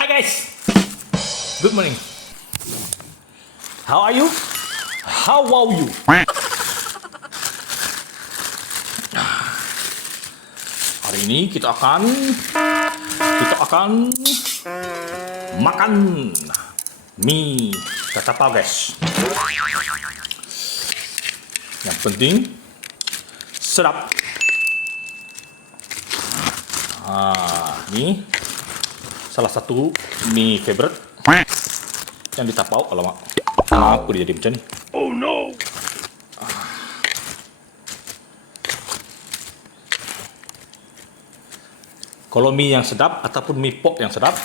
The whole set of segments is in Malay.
Hi guys, good morning. How are you? How are you? Hari ini kita akan makan mie Tapau guys. Yang penting sedap. Ini salah satu mie favorite yang di Tapau. Alamak, kenapa dia jadi macam ni? Oh no. Kolo Mee yang sedap ataupun mie pok yang sedap,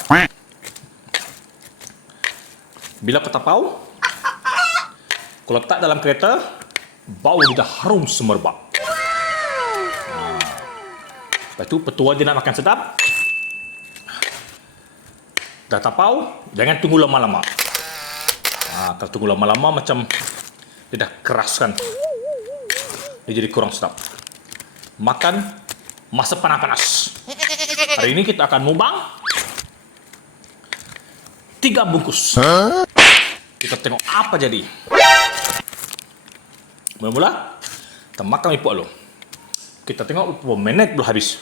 bila ke Tapau, kalau letak dalam kereta, bau lidah harum semerbak. Lepas tu petua dia nak makan sedap, dah Tapau, jangan tunggu lama-lama. Kalau tunggu lama-lama macam dia dah keras kan, dia jadi kurang sedap. Makan masa panas-panas. Hari ini kita akan mukbang 3 bungkus. Kita tengok apa jadi. Mula-mula kita makan mie pok dulu. Kita tengok berapa minit belum habis.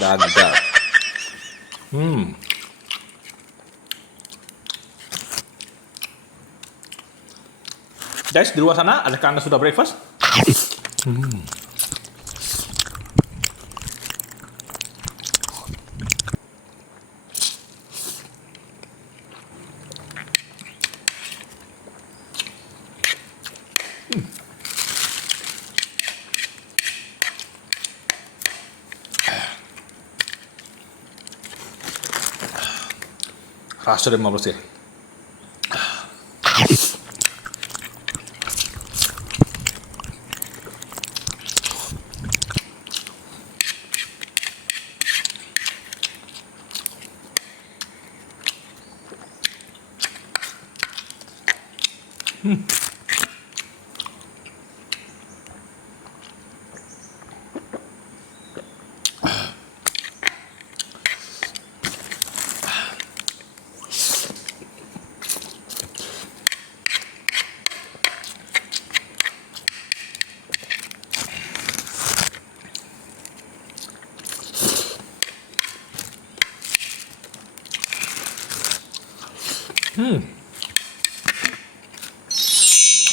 Gagal. Guys, di luar sana, adakah Anda sudah breakfast? Rasa dia bersih.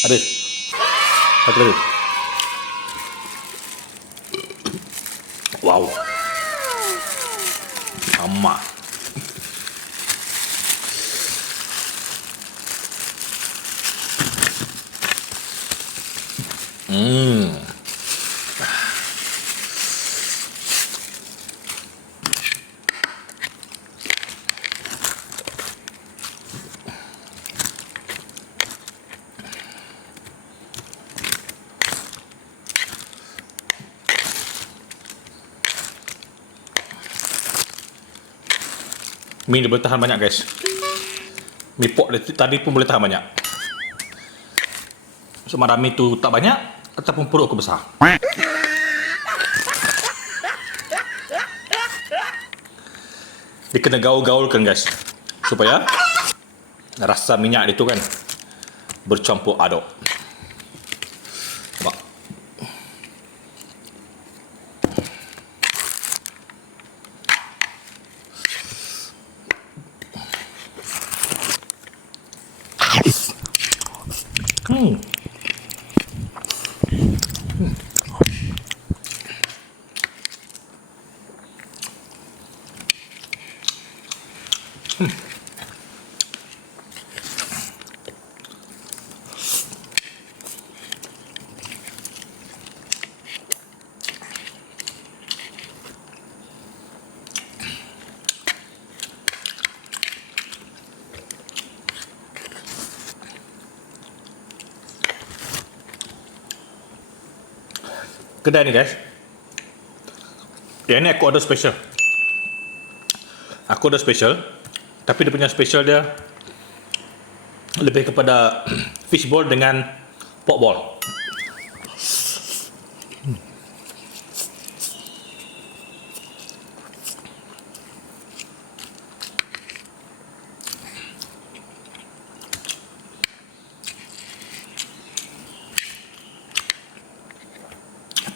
Habis. Satu lagi. Wow. Lama. Mie dia boleh tahan banyak guys. Mie pok dia tadi pun boleh tahan banyak. Sama ada mie tu tak banyak ataupun perut aku besar. Dia kena gaul-gaulkan guys, supaya rasa minyak itu kan bercampur aduk. Nampak? Kedai ni guys, yang ni aku order special. Aku order special, tapi dia punya special dia lebih kepada fishball dengan pork ball.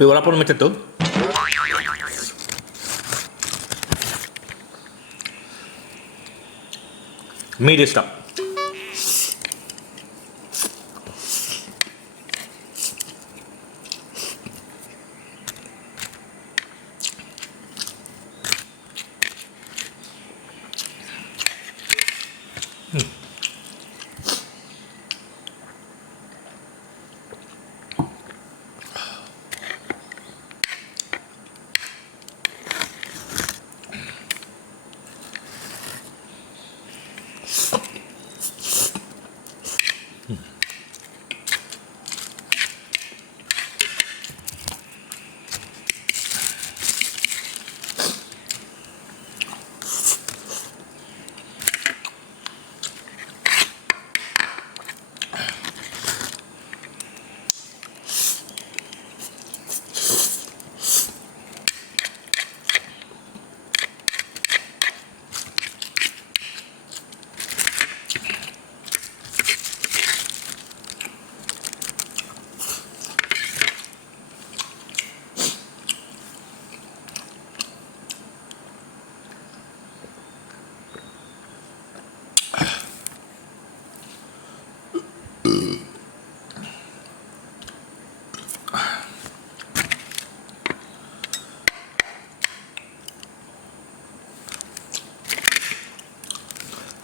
Tapi walaupun macam tu, mie dia sedap.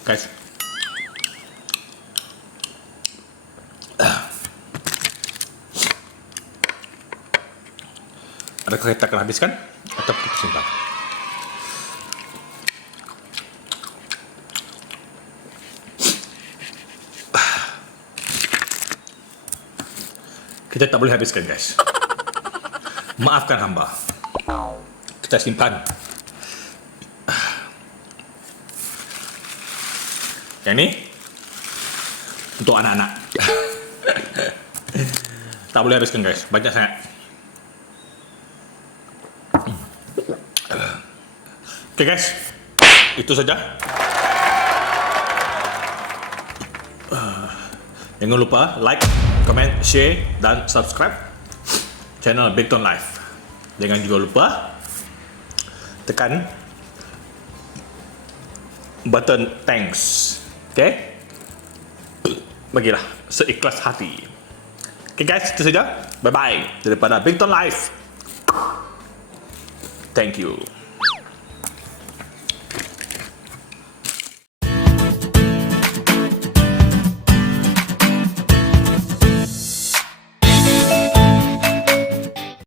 Guys, adakah kita akan habiskan atau kita simpan? Kita tak boleh habiskan guys. Maafkan hamba. Kita simpan. Yang ni untuk anak-anak. Tak boleh habiskan guys, banyak sangat. Okay guys, itu saja. Jangan lupa like, comment, share dan subscribe channel Bigton Life. Jangan juga lupa tekan button thanks. Okay? Bagilah seikhlas hati. Okay guys, itu saja. Bye bye daripada Bigton Life. Thank you.